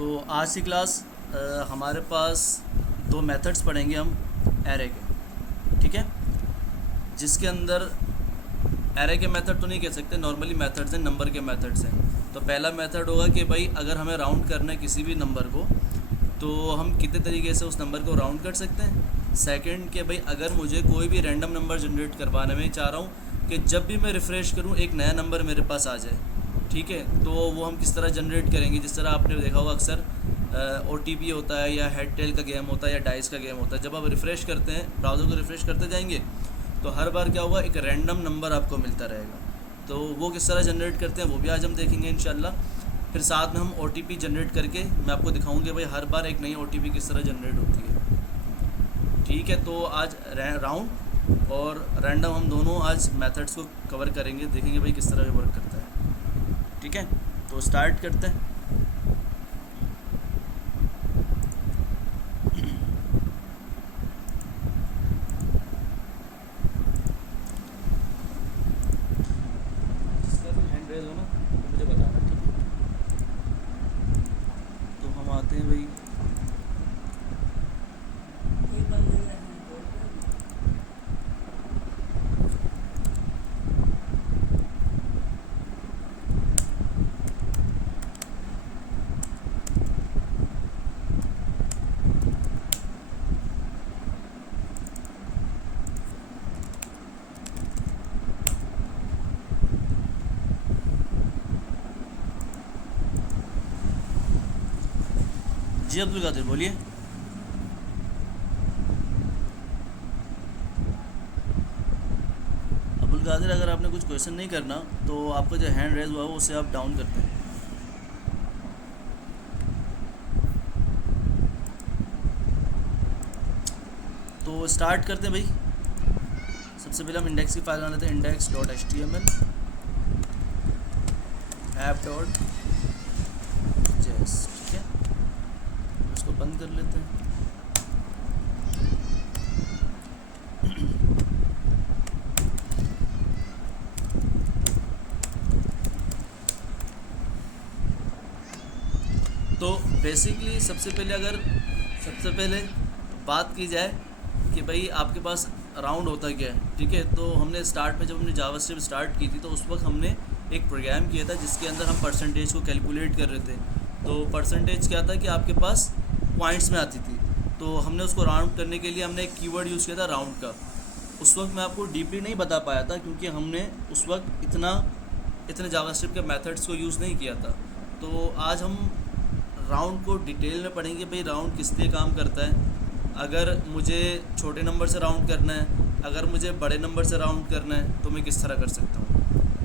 तो आज की क्लास हमारे पास दो मेथड्स पढ़ेंगे हम एरे के, ठीक है। जिसके अंदर एरे के मेथड तो नहीं कह सकते, नॉर्मली मेथड्स हैं, नंबर के मेथड्स हैं। तो पहला मेथड होगा कि भाई अगर हमें राउंड करना है किसी भी नंबर को तो हम कितने तरीके से उस नंबर को राउंड कर सकते हैं। सेकंड कि भाई अगर मुझे कोई भी रैंडम नंबर जनरेट करवाने में चाह रहा हूँ कि जब भी मैं रिफ़्रेश करूँ एक नया नंबर मेरे पास आ जाए, ठीक है, तो वो हम किस तरह जनरेट करेंगे। जिस तरह आपने देखा होगा अक्सर OTP होता है या हेड टेल का गेम होता है या डाइस का गेम होता है। जब आप रिफ़्रेश करते हैं, ब्राउज़र को रिफ़्रेश करते जाएंगे तो हर बार क्या होगा, एक रैंडम नंबर आपको मिलता रहेगा। तो वो किस तरह जनरेट करते हैं वो भी आज हम देखेंगे इंशाल्लाह। फिर साथ में हम OTP जनरेट करके मैं आपको दिखाऊंगी कि भाई हर बार एक नई OTP किस तरह जनरेट होती है, ठीक है। तो आज राउंड और रैंडम हम दोनों आज मेथड्स को कवर करेंगे, देखेंगे भाई किस तरह वर्क करता है, ठीक है। तो स्टार्ट करते हैं। जिसका भी हैंड रेज हो ना तो मुझे बताना, ठीक है। तो हम आते हैं भाई, जी अब्दुल कादिर बोलिए। अब्दुल कादिर अगर आपने कुछ क्वेश्चन नहीं करना तो आपका जो हैंड रेज हुआ है उसे आप डाउन करते हैं। तो स्टार्ट करते हैं भाई। सबसे पहले हम इंडेक्स की फाइल बना लेते हैं, index.html app.js, ठीक है। इसको बंद कर लेते हैं। तो बेसिकली सबसे पहले बात की जाए कि भाई आपके पास राउंड होता क्या है, ठीक है। तो हमने स्टार्ट में जब हमने जावास्क्रिप्ट स्टार्ट की थी तो उस वक्त हमने एक प्रोग्राम किया था जिसके अंदर हम परसेंटेज को कैलकुलेट कर रहे थे। तो परसेंटेज क्या था कि आपके पास पॉइंट्स में आती थी, तो हमने उसको राउंड करने के लिए हमने एक कीवर्ड यूज़ किया था राउंड का। उस वक्त मैं आपको डीपली नहीं बता पाया था क्योंकि हमने उस वक्त इतने जावास्क्रिप्ट के मेथड्स को यूज़ नहीं किया था। तो आज हम राउंड को डिटेल में पढ़ेंगे, भाई राउंड किस लिए काम करता है। अगर मुझे छोटे नंबर से राउंड करना है, अगर मुझे बड़े नंबर से राउंड करना है तो मैं किस तरह कर सकता हूँ।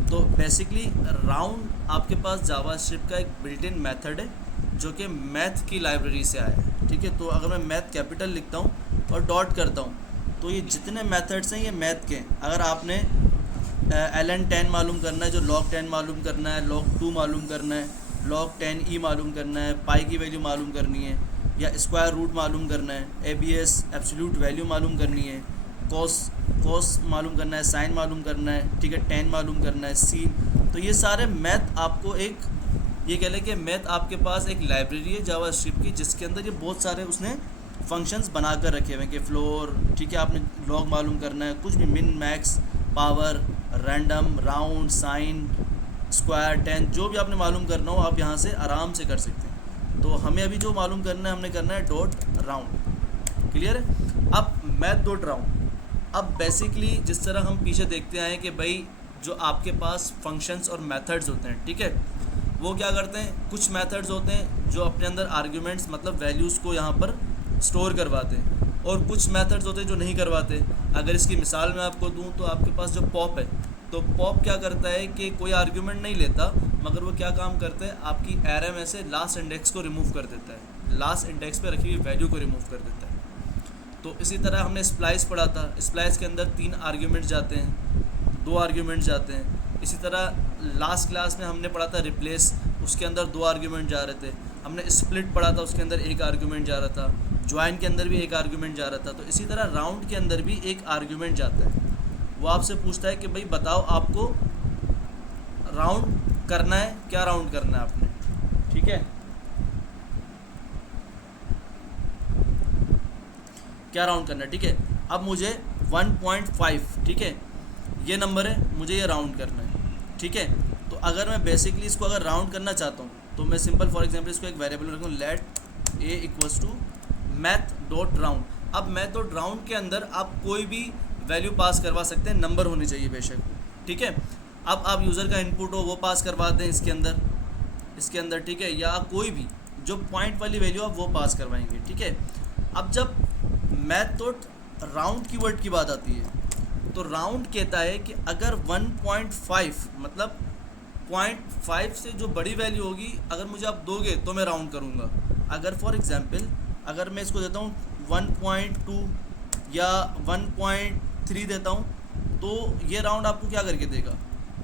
तो बेसिकली राउंड आपके पास जावास्क्रिप्ट का एक बिल्ट इन मेथड है जो कि मैथ की लाइब्रेरी से आया है, ठीक है। तो अगर मैं मैथ कैपिटल लिखता हूँ और डॉट करता हूँ तो ये जितने मेथड्स हैं ये मैथ के हैं। अगर आपने ln10 मालूम करना है, जो log10 मालूम करना है, log2 मालूम करना है, log10e मालूम करना है, पाई की वैल्यू मालूम करनी है, या स्क्वायर रूट मालूम करना है, ABS एब्सोल्यूट वैल्यू मालूम करनी है, कॉस मालूम करना है, साइन मालूम करना है, ठीक है, टेन मालूम करना है, सीन। तो ये सारे मैथ आपको ये कह लें कि मैथ आपके पास एक लाइब्रेरी है जावास्क्रिप्ट की जिसके अंदर ये बहुत सारे उसने फंक्शंस बना कर रखे हुए हैं कि फ्लोर, ठीक है, आपने लॉग मालूम करना है, कुछ भी min max power random round sine square ten, जो भी आपने मालूम करना हो आप यहाँ से आराम से कर सकते हैं। तो हमें अभी जो मालूम करना है हमने करना है डॉट राउंड, क्लियर है। अब मैथ डॉट राउंड, अब बेसिकली जिस तरह हम पीछे देखते आए कि भाई जो आपके पास फंक्शंस और मेथड्स होते हैं, ठीक है, वो क्या करते हैं, कुछ मेथड्स होते हैं जो अपने अंदर आर्ग्यूमेंट्स मतलब वैल्यूज़ को यहाँ पर स्टोर करवाते हैं और कुछ मेथड्स होते हैं जो नहीं करवाते। अगर इसकी मिसाल मैं आपको दूं तो आपके पास जो पॉप है, तो पॉप क्या करता है कि कोई आर्ग्यूमेंट नहीं लेता, मगर वो क्या काम करता है, आपकी एरे में से लास्ट इंडेक्स को रिमूव कर देता है, लास्ट इंडेक्स पे रखी हुई वैल्यू को रिमूव कर देता है। तो इसी तरह हमने स्प्लाइस पढ़ा था, स्प्लाइस के अंदर 3 आर्ग्यूमेंट्स जाते हैं, 2 आर्ग्यूमेंट्स जाते हैं। इसी तरह लास्ट क्लास में हमने पढ़ा था रिप्लेस, उसके अंदर 2 आर्ग्यूमेंट जा रहे थे। हमने स्प्लिट पढ़ा था, उसके अंदर 1 आर्ग्यूमेंट जा रहा था। ज्वाइन के अंदर भी 1 आर्ग्यूमेंट जा रहा था। तो इसी तरह राउंड के अंदर भी 1 आर्ग्यूमेंट जाता है। वो आपसे पूछता है कि भाई बताओ आपको राउंड करना है, क्या राउंड करना है आपने, ठीक है। क्या राउंड करना है, ठीक है। अब मुझे 1.5, ठीक है, ये नंबर है, मुझे ये राउंड करना है, ठीक है। तो अगर मैं बेसिकली इसको अगर राउंड करना चाहता हूँ तो मैं सिंपल फॉर एग्जांपल इसको एक वेरिएबल रखूँ, let a equals to math dot round. अब मैथ डॉट राउंड के अंदर आप कोई भी वैल्यू पास करवा सकते हैं, नंबर होनी चाहिए बेशक, ठीक है। अब आप यूज़र का इनपुट हो वो पास करवा दें इसके अंदर, ठीक है, या कोई भी जो पॉइंट वाली वैल्यू आप वो पास करवाएंगे, ठीक है। अब जब मैथ डॉट राउंड कीवर्ड की बात आती है तो राउंड कहता है कि अगर 1.5 मतलब 0.5 से जो बड़ी वैल्यू होगी अगर मुझे आप दोगे तो मैं राउंड करूँगा। अगर फॉर एग्जांपल अगर मैं इसको देता हूँ 1.2 या 1.3 देता हूँ तो ये राउंड आपको क्या करके देगा,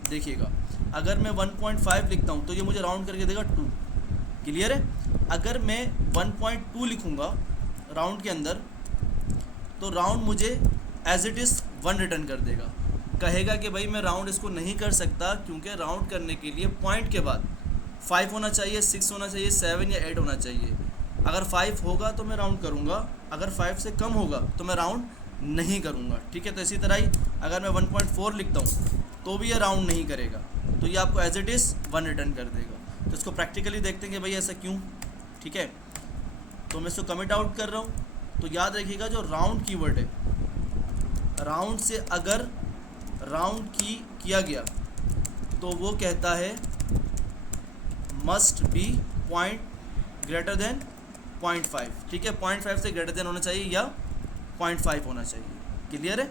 देखिएगा। अगर मैं 1.5 लिखता हूँ तो ये मुझे राउंड करके देगा 2, क्लियर है। अगर मैं 1.2 लिखूँगा राउंड के अंदर तो राउंड मुझे एज इट इज़ 1 रिटर्न कर देगा, कहेगा कि भाई मैं राउंड इसको नहीं कर सकता क्योंकि राउंड करने के लिए पॉइंट के बाद 5 होना चाहिए, 6 होना चाहिए, 7 या 8 होना चाहिए। अगर 5 होगा तो मैं राउंड करूँगा, अगर 5 से कम होगा तो मैं राउंड नहीं करूँगा, ठीक है। तो इसी तरह ही अगर मैं 1.4 लिखता हूँ तो भी ये राउंड नहीं करेगा, तो ये आपको एज इट इज़ 1 रिटर्न कर देगा। तो इसको प्रैक्टिकली देखते हैं कि भाई ऐसा क्यों, ठीक है। तो मैं इसको कमिट आउट कर रहा हूँ। तो याद रखिएगा जो राउंड कीवर्ड है, राउंड से अगर राउंड किया गया तो वो कहता है must be point greater than 0.5, ठीक है। 0.5 से ग्रेटर देन होना चाहिए या 0.5 होना चाहिए, क्लियर है।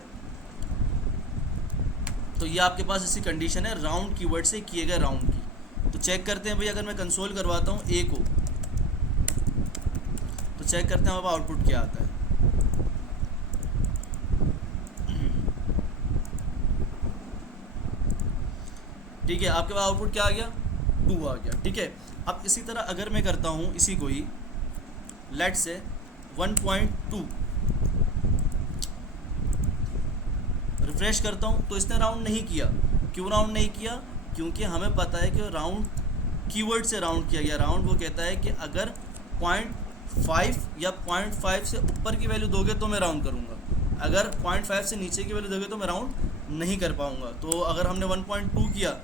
तो ये आपके पास ऐसी कंडीशन है राउंड कीवर्ड से किए गए राउंड की। तो चेक करते हैं भाई, अगर मैं कंसोल करवाता हूँ ए को तो चेक करते हैं अब आउटपुट क्या आता है। ठीक है, आपके पास आउटपुट क्या आ गया, 2 आ गया, ठीक है। अब इसी तरह अगर मैं करता हूँ इसी को ही लेट से 1.2 रिफ्रेश करता हूँ तो इसने राउंड नहीं किया। क्यों राउंड नहीं किया, क्योंकि हमें पता है कि राउंड कीवर्ड से राउंड किया गया। राउंड वो कहता है कि अगर 0.5 या 0.5 से ऊपर की वैल्यू दोगे तो मैं राउंड करूँगा, अगर 0.5 से नीचे की वैल्यू दोगे तो मैं राउंड नहीं कर पाऊँगा। तो अगर हमने 1.2 किया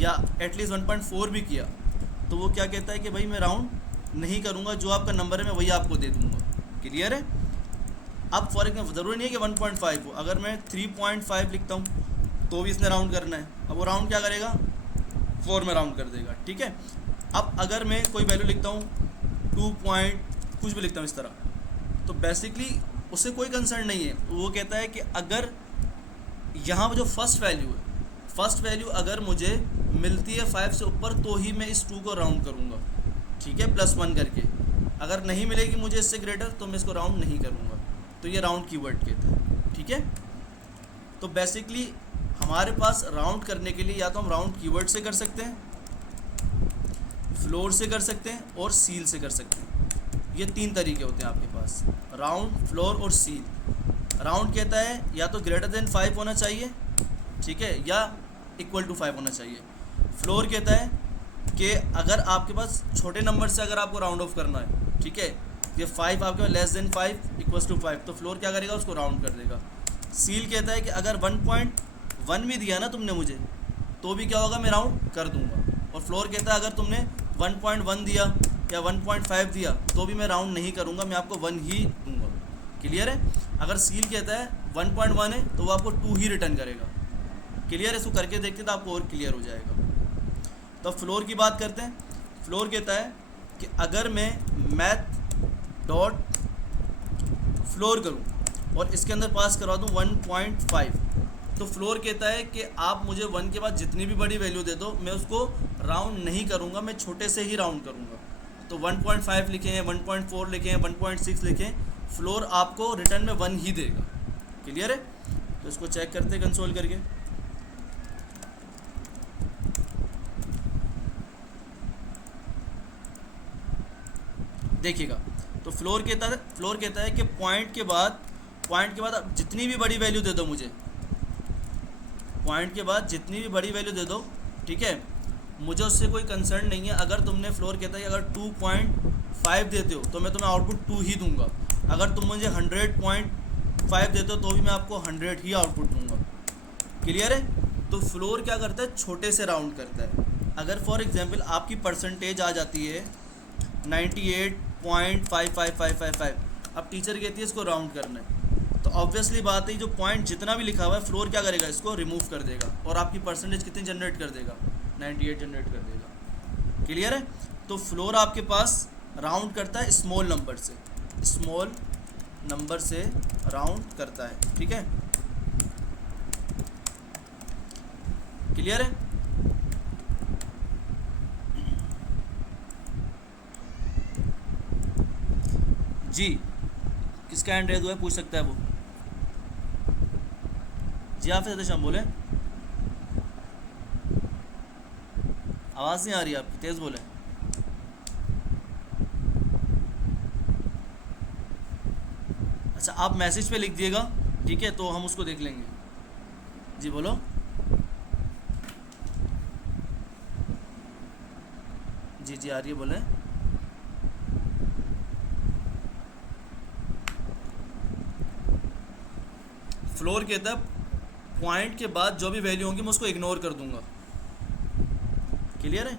या एटलीस्ट 1.4 भी किया तो वो क्या कहता है कि भाई मैं राउंड नहीं करूँगा, जो आपका नंबर है मैं वही आपको दे दूँगा, क्लियर है। अब फॉर एग्जाम्पल ज़रूरी नहीं है कि 1.5 हो, अगर मैं 3.5 लिखता हूँ तो भी इसने राउंड करना है। अब वो राउंड क्या करेगा, 4 में राउंड कर देगा, ठीक है। अब अगर मैं कोई वैल्यू लिखता हूँ 2 पॉइंट कुछ भी लिखता हूँ इस तरह, तो बेसिकली उससे कोई कंसर्न नहीं है। वो कहता है कि अगर यहाँ जो फर्स्ट वैल्यू है, फर्स्ट वैल्यू अगर मुझे मिलती है 5 से ऊपर तो ही मैं इस 2 को राउंड करूँगा, ठीक है, +1 करके। अगर नहीं मिलेगी मुझे इससे ग्रेटर तो मैं इसको राउंड नहीं करूँगा। तो ये राउंड कीवर्ड कहता है, ठीक है। तो बेसिकली हमारे पास राउंड करने के लिए या तो हम राउंड कीवर्ड से कर सकते हैं, फ्लोर से कर सकते हैं और सील से कर सकते हैं। ये 3 तरीके होते हैं आपके पास, राउंड, फ्लोर और सील। राउंड कहता है या तो ग्रेटर देन 5 होना चाहिए, ठीक है, या इक्वल टू 5 होना चाहिए। फ्लोर कहता है कि अगर आपके पास छोटे नंबर से अगर आपको राउंड ऑफ करना है, ठीक है, ये 5 आपके पास लेस देन 5 इक्वल्स टू 5, तो फ्लोर क्या करेगा, उसको राउंड कर देगा। सील कहता है कि अगर 1.1 भी दिया ना तुमने मुझे तो भी क्या होगा, मैं राउंड कर दूंगा। और फ्लोर कहता है अगर तुमने 1.1 दिया या 1.5 दिया तो भी मैं राउंड नहीं करूंगा, मैं आपको 1 ही दूंगा, क्लियर है। अगर सील कहता है 1.1 है तो वो आपको 2 ही रिटर्न करेगा, क्लियर है। इसको करके देखते हैं तो आपको और क्लियर हो जाएगा। तो फ्लोर की बात करते हैं। फ्लोर कहता है कि अगर मैं मैथ डॉट फ्लोर करूं और इसके अंदर पास करवा दूं 1.5, तो फ्लोर कहता है कि आप मुझे 1 के बाद जितनी भी बड़ी वैल्यू दे दो मैं उसको राउंड नहीं करूंगा, मैं छोटे से ही राउंड करूंगा। तो 1.5 लिखें, 1.4 लिखें, 1.6 लिखें, फ्लोर आपको रिटर्न में 1 ही देगा, क्लियर है। तो इसको चेक करते हैं कंसोल करके। देखिएगा, तो फ्लोर कहता है कि पॉइंट के बाद आप जितनी भी बड़ी वैल्यू दे दो मुझे, पॉइंट के बाद जितनी भी बड़ी वैल्यू दे दो, ठीक है, मुझे उससे कोई कंसर्न नहीं है। अगर तुमने फ्लोर कहता है कि अगर 2.5 देते हो तो मैं तुम्हें आउटपुट 2 ही दूंगा, अगर तुम मुझे 100.5 देते हो तो भी मैं आपको 100 ही आउटपुट दूंगा। क्लियर है? तो फ्लोर क्या करता है, छोटे से राउंड करता है। अगर फॉर एग्जांपल आपकी परसेंटेज आ जाती है 98.55555, अब टीचर कहती है इसको राउंड करना है, तो ऑब्वियसली बात है जो पॉइंट जितना भी लिखा हुआ है फ्लोर क्या करेगा, इसको रिमूव कर देगा और आपकी परसेंटेज कितनी जनरेट कर देगा, 98 जनरेट कर देगा। क्लियर है? तो फ्लोर आपके पास राउंड करता है स्मॉल नंबर से, स्मॉल नंबर से राउंड करता है। ठीक है, क्लियर है? जी, किसका हैंड रेज हुआ है पूछ सकता है वो। जी आप सतीश हम बोले, आवाज़ नहीं आ रही आपकी, तेज़ बोले। अच्छा आप मैसेज पे लिख दिएगा, ठीक है, तो हम उसको देख लेंगे। जी बोलो। जी जी आ रही है, बोले। फ्लोर कहता है पॉइंट के बाद जो भी वैल्यू होंगी मैं उसको इग्नोर कर दूंगा। क्लियर है?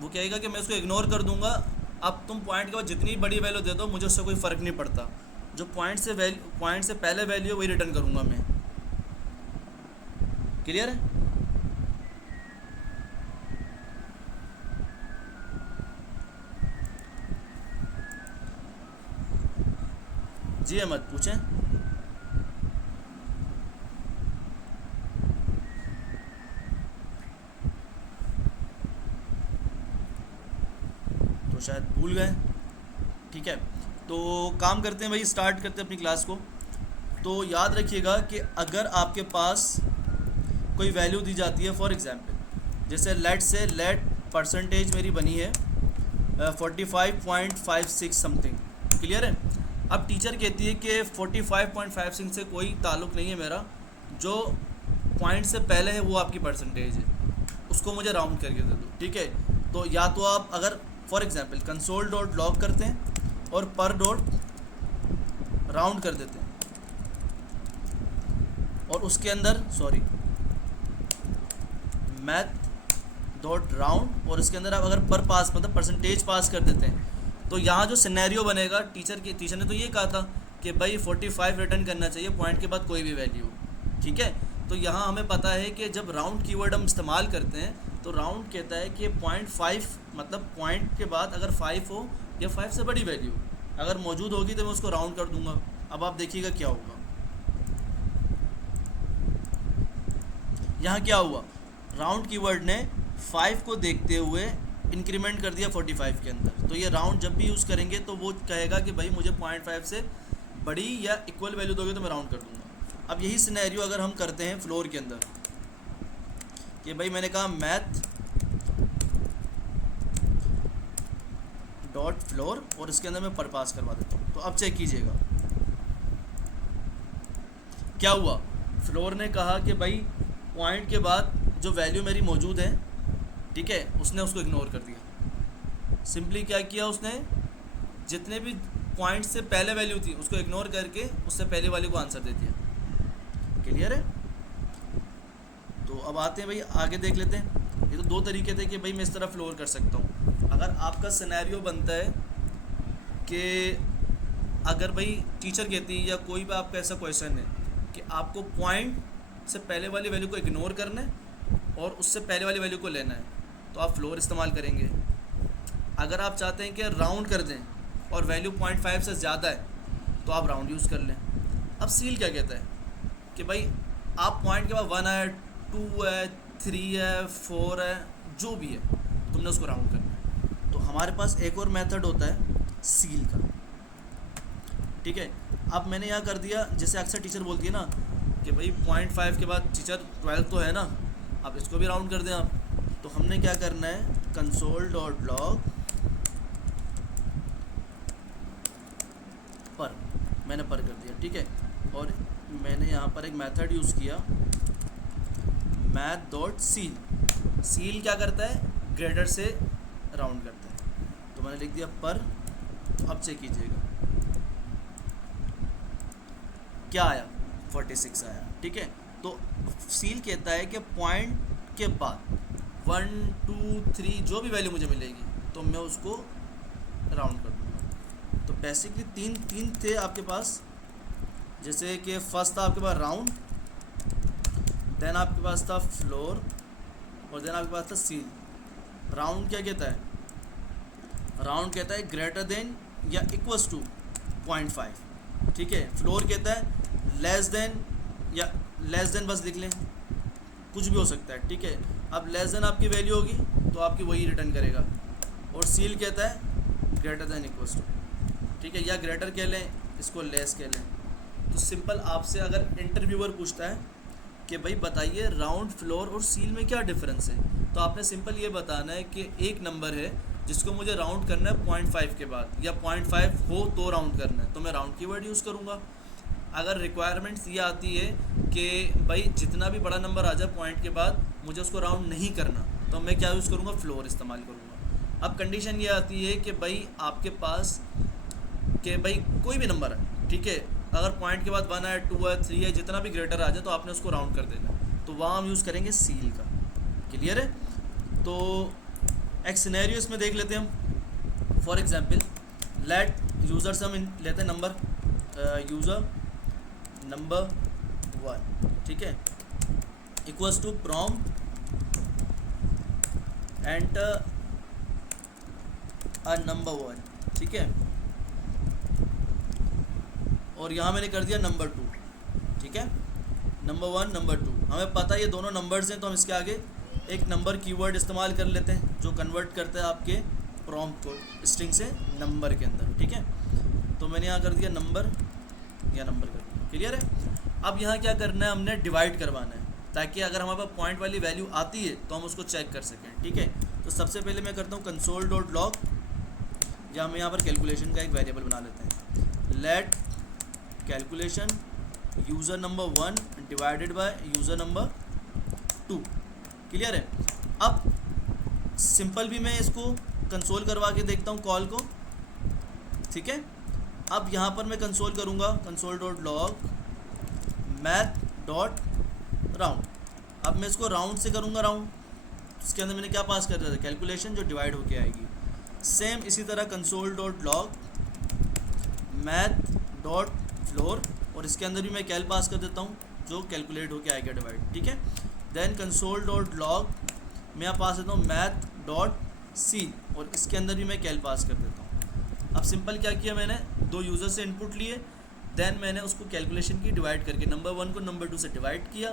वो कहेगा कि मैं उसको इग्नोर कर दूंगा। अब तुम पॉइंट के बाद जितनी बड़ी वैल्यू दे दो मुझे उससे कोई फ़र्क नहीं पड़ता, जो पॉइंट से पहले वैल्यू है वही रिटर्न करूंगा मैं। क्लियर है? जी अहमद पूछें। तो शायद भूल गए। ठीक है, तो काम करते हैं भाई, स्टार्ट करते हैं अपनी क्लास को। तो याद रखिएगा कि अगर आपके पास कोई वैल्यू दी जाती है, फॉर एग्जांपल जैसे लेट परसेंटेज मेरी बनी है 45.56 समथिंग। क्लियर है? अब टीचर कहती है कि 45.56 से कोई ताल्लुक़ नहीं है मेरा, जो पॉइंट से पहले है वो आपकी परसेंटेज है, उसको मुझे राउंड करके दे दो। ठीक है, तो या तो आप अगर for example console dot log करते हैं और पर डॉट राउंड कर देते हैं और उसके अंदर मैथ डॉट राउंड और इसके अंदर आप अगर पर पास मतलब परसेंटेज पास कर देते हैं, तो यहाँ जो सिनेरियो बनेगा, टीचर ने तो ये कहा था कि भाई 45 रिटर्न करना चाहिए पॉइंट के बाद कोई भी वैल्यू। ठीक है, तो यहाँ हमें पता है कि जब राउंड कीवर्ड हम इस्तेमाल करते हैं तो राउंड कहता है कि 0.5 मतलब पॉइंट के बाद अगर 5 हो या 5 से बड़ी वैल्यू अगर मौजूद होगी तो मैं उसको राउंड कर दूंगा। अब आप देखिएगा क्या होगा। यहाँ क्या हुआ, राउंड कीवर्ड ने 5 को देखते हुए इंक्रीमेंट कर दिया 45 के अंदर, तो ये राउंड जब भी यूज़ करेंगे तो वो कहेगा कि भाई मुझे 0.5 से बड़ी या इक्वल वैल्यू दोगे तो मैं राउंड कर दूंगा। अब यही सिनेरियो अगर हम करते हैं फ्लोर के अंदर कि भाई मैंने कहा मैथ डॉट फ्लोर और इसके अंदर मैं पर पास करवा देता हूँ, तो अब चेक कीजिएगा क्या हुआ। फ्लोर ने कहा कि भाई पॉइंट के बाद जो वैल्यू मेरी मौजूद है, ठीक है, उसने उसको इग्नोर कर दिया। सिंपली क्या किया उसने, जितने भी पॉइंट से पहले वैल्यू थी उसको इग्नोर करके उससे पहले वाले को आंसर दे दिया। क्लियर है? तो अब आते हैं भाई आगे देख लेते हैं। ये तो दो तरीके थे कि भाई मैं इस तरह फ्लोर कर सकता हूँ। अगर आपका सिनेरियो बनता है कि अगर भाई टीचर कहती है या कोई भी आपका ऐसा क्वेश्चन है कि आपको पॉइंट से पहले वाली वैल्यू को इग्नोर करना है और उससे पहले वाली वैल्यू को लेना है, तो आप फ्लोर इस्तेमाल करेंगे। अगर आप चाहते हैं कि राउंड कर दें और वैल्यू 0.5 से ज़्यादा है तो आप राउंड यूज़ कर लें। अब सील क्या कहता है कि भाई आप पॉइंट के बाद 1 है, 2 है, 3 है, 4 है, जो भी है तुमने उसको राउंड करना है। तो हमारे पास एक और मेथड होता है सील का। ठीक है, अब मैंने यहाँ कर दिया, जैसे अक्सर टीचर बोलती है ना कि भाई 0.5 के बाद टीचर 12 तो है ना, आप इसको भी राउंड कर दें आप। तो हमने क्या करना है, कंसोल डॉट लॉग पर, मैंने पर कर दिया। ठीक है, और मैंने यहाँ पर एक मेथड यूज़ किया मैथ डॉट सील। सील क्या करता है, ग्रेटर से राउंड करता है। तो मैंने लिख दिया पर। तो अब चेक कीजिएगा क्या आया, 46 आया, ठीक है। तो सील कहता है कि पॉइंट के बाद 1 2 3 जो भी वैल्यू मुझे मिलेगी तो मैं उसको राउंड कर दूँगा। तो बेसिकली तीन तीन थे आपके पास, जैसे कि फर्स्ट था आपके पास राउंड, देन आपके पास था फ्लोर, और देन आपके पास था सील। राउंड क्या कहता है, राउंड कहता है ग्रेटर देन या इक्वल्स टू 0.5, ठीक है। फ्लोर कहता है लेस देन, या लेस देन बस लिख लें, कुछ भी हो सकता है, ठीक है। अब लेस देन आपकी वैल्यू होगी तो आपकी वही रिटर्न करेगा, और सील कहता है ग्रेटर देन इक्वल्स टू, ठीक है, या ग्रेटर कह लें, इसको लेस कह लें। तो सिंपल आपसे अगर इंटरव्यूअर पूछता है कि भाई बताइए राउंड, फ्लोर और सील में क्या डिफरेंस है, तो आपने सिंपल ये बताना है कि एक नंबर है जिसको मुझे राउंड करना है 0.5 के बाद, या 0.5 हो तो राउंड करना है, तो मैं राउंड की वर्ड यूज़ करूँगा। अगर रिक्वायरमेंट्स ये आती है कि भाई जितना भी बड़ा नंबर आ जाए पॉइंट के बाद मुझे उसको राउंड नहीं करना, तो मैं क्या यूज़ करूँगा, फ्लोर इस्तेमाल करूँगा। अब कंडीशन ये आती है कि भाई आपके पास कि भाई कोई भी नंबर है, ठीक है, अगर पॉइंट के बाद 1 है, 2 है, 3 है, जितना भी ग्रेटर आ जाए तो आपने उसको राउंड कर देना, तो वहाँ हम यूज़ करेंगे सील का। क्लियर है? तो एक सिनेरियो इसमें देख लेते हैं हम। फॉर एग्जांपल लेट यूज़र से हम लेते हैं नंबर, यूज़र नंबर 1, ठीक है, equals to prompt enter a number 1, ठीक है, और यहाँ मैंने कर दिया नंबर 2, ठीक है, नंबर 1 नंबर 2। हमें पता है ये दोनों नंबर्स हैं, तो हम इसके आगे एक नंबर कीवर्ड इस्तेमाल कर लेते हैं जो कन्वर्ट करता है आपके प्रॉम्प्ट को स्ट्रिंग से नंबर के अंदर, ठीक है। तो मैंने यहाँ कर दिया नंबर, या नंबर कर दिया। क्लियर है? अब यहाँ क्या करना है, हमने डिवाइड करवाना है, ताकि अगर हमारे पास पॉइंट वाली वैल्यू आती है तो हम उसको चेक कर सकें, ठीक है। तो सबसे पहले मैं करता हूँ कंसोल डॉट लॉग, या हम यहाँ पर कैलकुलेशन का एक वेरिएबल बना लेते हैं, let calculation user number 1 divided by user number 2। Clear है? अब सिंपल भी मैं इसको कंसोल करवा के देखता हूँ कॉल को, ठीक है। अब यहाँ पर मैं कंसोल करूँगा console dot log math dot round. अब मैं इसको राउंड से करूँगा राउंड, इसके अंदर मैंने क्या पास कर दिया था, कैलकुलेशन जो डिवाइड होके आएगी। सेम इसी तरह console dot log math dot floor, और इसके अंदर भी मैं कैल पास कर देता हूँ जो कैलकुलेट होके आएगा डिवाइड, ठीक है। देन कंसोल डॉट लॉग मैं यहाँ पास देता हूँ मैथ डॉट सी, और इसके अंदर भी मैं कैल पास कर देता हूँ। अब सिंपल क्या किया, मैंने दो यूज़र से इनपुट लिए, देन मैंने उसको कैलकुलेशन की डिवाइड करके नंबर 1 को नंबर 2 से डिवाइड किया,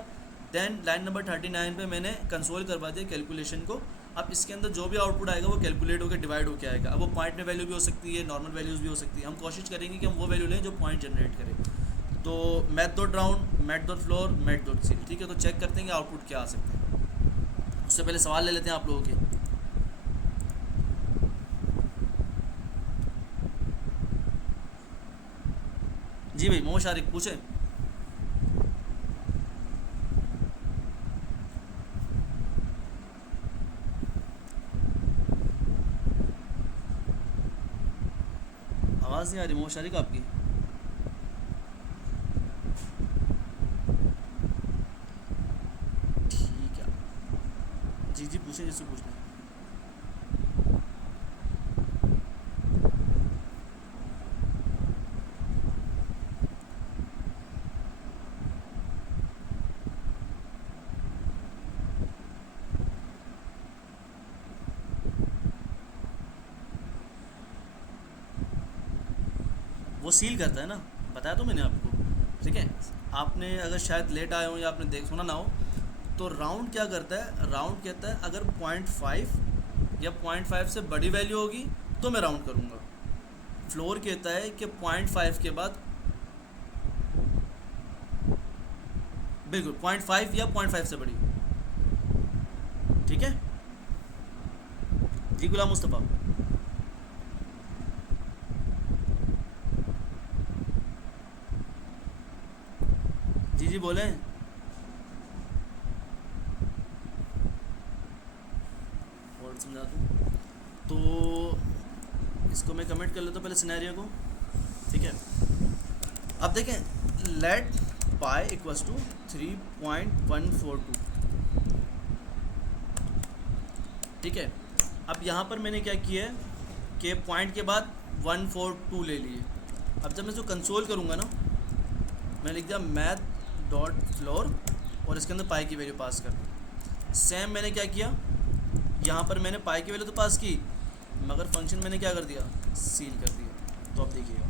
देन लाइन नंबर 39 पे मैंने कंसोल करवा दिया कैलकुलेशन को। अब इसके अंदर जो भी आउटपुट आएगा वो कैलकुलेट होकर डिवाइड होकर आएगा। अब वो पॉइंट में वैल्यू भी हो सकती है, नॉर्मल वैल्यूज़ भी हो सकती है। हम कोशिश करेंगे कि हम वो वैल्यू लें जो पॉइंट जनरेट करें। तो math dot round, math dot floor, math dot seal, ठीक है। तो चेक करते हैं कि आउटपुट क्या आ सकते हैं। उससे पहले सवाल ले लेते हैं आप लोगों के। जी भाई मोहम्मद शारिक पूछे। आवाज़ नहीं आ रही मोहम्मद शारिक आपकी। ठीक है, जी जी पूछें जिससे पूछना है। वो सील करता है ना, बताया तो मैंने आपको, ठीक है। आपने अगर शायद लेट आए हो या आपने देख सुना ना हो, तो राउंड क्या करता है, राउंड कहता है अगर 0.5 या 0.5 से बड़ी वैल्यू होगी तो मैं राउंड करूँगा। फ्लोर कहता है कि 0.5 के बाद, बिल्कुल 0.5 या 0.5 से बड़ी, ठीक है। जी गुलाम मुस्तफ़ा। जी जी बोलें। और समझा दूँ तो इसको मैं कमेंट कर लेता हूँ पहले सिनेरियो को, ठीक है। अब देखें लेट पाई इक्वल्स टू 3.142, ठीक है। अब यहाँ पर मैंने क्या किया है कि पॉइंट के बाद 142 ले लिए। अब जब मैं इसको कंसोल करूँगा ना, मैं लिख दिया मैथ डॉट फ्लोर और इसके अंदर पाई की वैल्यू पास कर दी। सेम मैंने क्या किया, यहाँ पर मैंने पाई की वैल्यू तो पास की, मगर फंक्शन मैंने क्या कर दिया, सील कर दिया। तो अब देखिएगा